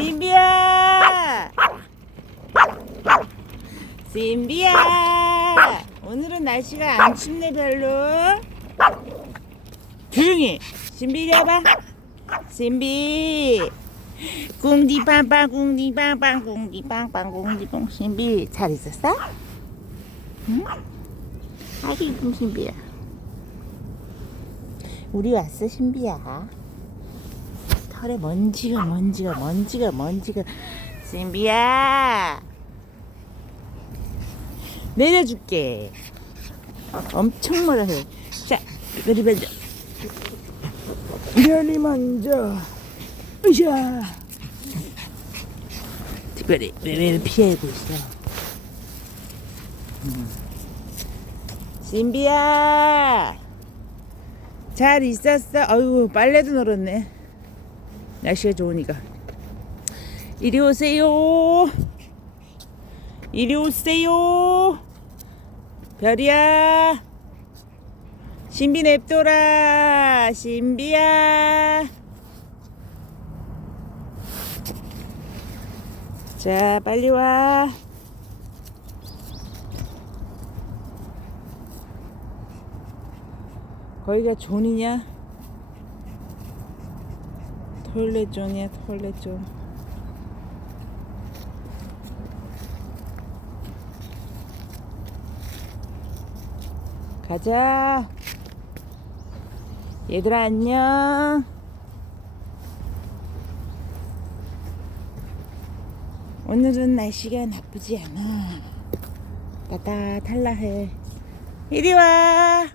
신비야! 신비야! 오늘은 날씨가 안 춥네 별로. 조용히. 신비 잡아. 신비. 궁디빵빵 궁디빵빵 궁디빵빵 궁디빵 신비 잘 있었어? 응? 아이고 신비야. 우리 왔어 신비야. 털에 먼지가 먼지가 먼지가 먼지가. 신비야. 내려줄게. 엄청 멀어 자 별이 먼저 별이 먼저 으쌰. 특별히 왜왜 피하고 있어. 음. 신비야. 잘 있었어? 어이구 빨래도 널었네 날씨가 좋으니까. 이리 오세요. 이리 오세요. 별이야. 신비 냅둬라. 신비야. 자 빨리 와. 거기가 존이냐 토일렛 존이야 토일렛 존 가자. 얘들아 안녕. 오늘은 날씨가 나쁘지 않아. 따뜻할라 해. 이리 와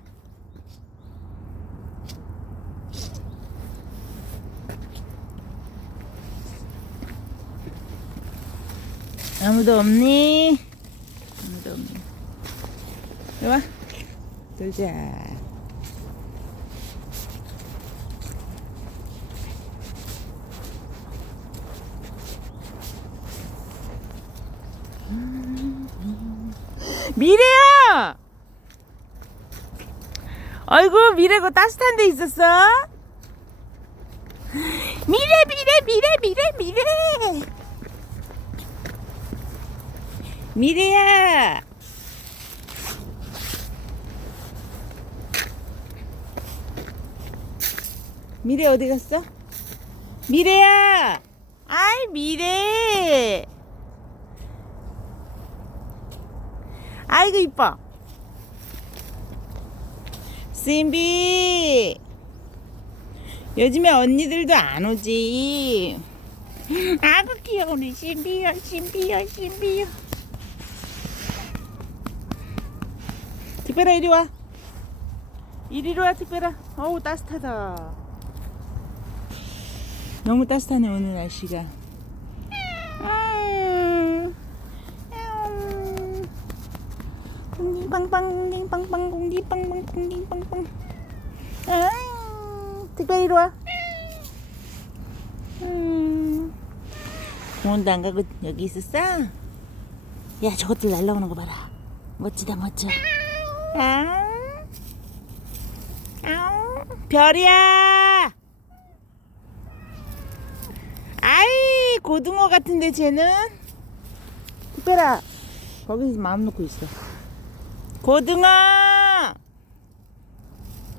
아무도 없니? 아무도 없니? 와. 놀자. 미래야! 아이고 미래고 따뜻한 데 있었어? 미래 미래 미래 미래 미래 미래야! 미래 어디 갔어? 미래야! 아이 미래! 아이고 이뻐. 신비! 요즘에 언니들도 안 오지. 아구 귀여워 우리 신비야 신비야 신비야 특별아 이리 와. 이리로 와 특별아. 어우 따뜻하다. 너무 따뜻하네 오늘 날씨가. 공기빵빵 공기빵빵 공기빵빵. 아, 특별히 이리 와. 음. 공원도 안 가고 여기 있었어? 야 저것들 날라오는 거 봐라. 멋지다 멋져 아, 아, 별이야. 아이 고등어 같은데 쟤는. 특별아 거기서 마음 놓고 있어. 고등어.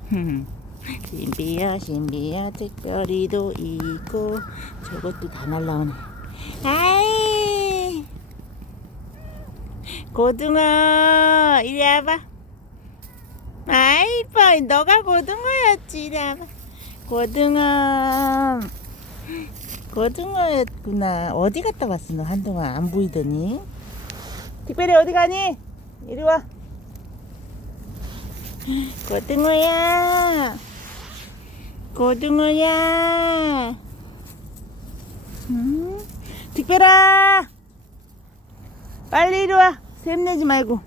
신비야 신비야 특별히도 있고 저것도 다 날라오네. 아이 고등어 이리 와봐. 아이 이뻐. 너가 고등어였지 와봐. 고등어. 고등어였구나. 어디 갔다 왔어 너 한동안? 안 보이더니. 특별히 어디 가니? 이리 와. 고등어야. 고등어야. 음, 특별아. 빨리 이리 와. 샘내지 말고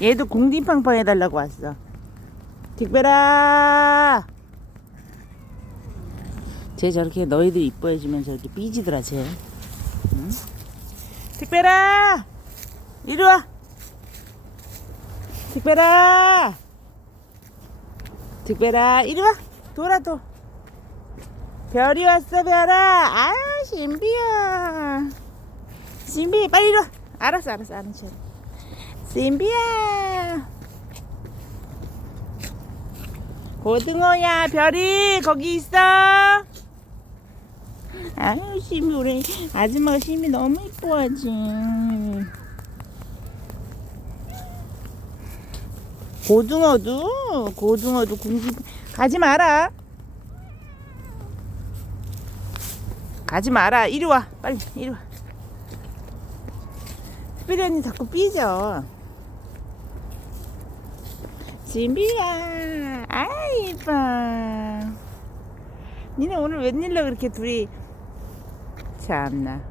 얘도 공디팡팡 해달라고 왔어. 특별아 쟤 저렇게 너희들 이뻐해주면 저렇게 삐지더라 쟤. 응? 특별아 이리 와! 특별아 특별아 이리 와! 돌아 도 별이 왔어 별아. 아유 신비 신비야. 신비 빨리 이리 와. 알았어 알았어 알았어. 신비야. 고등어야 별이 거기 있어. 아유 신비 우리 아줌마가 신비 너무 이뻐하지. 고등어도 고등어도 공기 가지 마라. 가지 마라. 이리 와. 빨리 이리 와. 특별히 언니 자꾸 삐져. 진비야. 아이 이뻐. 니네 오늘 웬일로 그렇게 둘이 참나.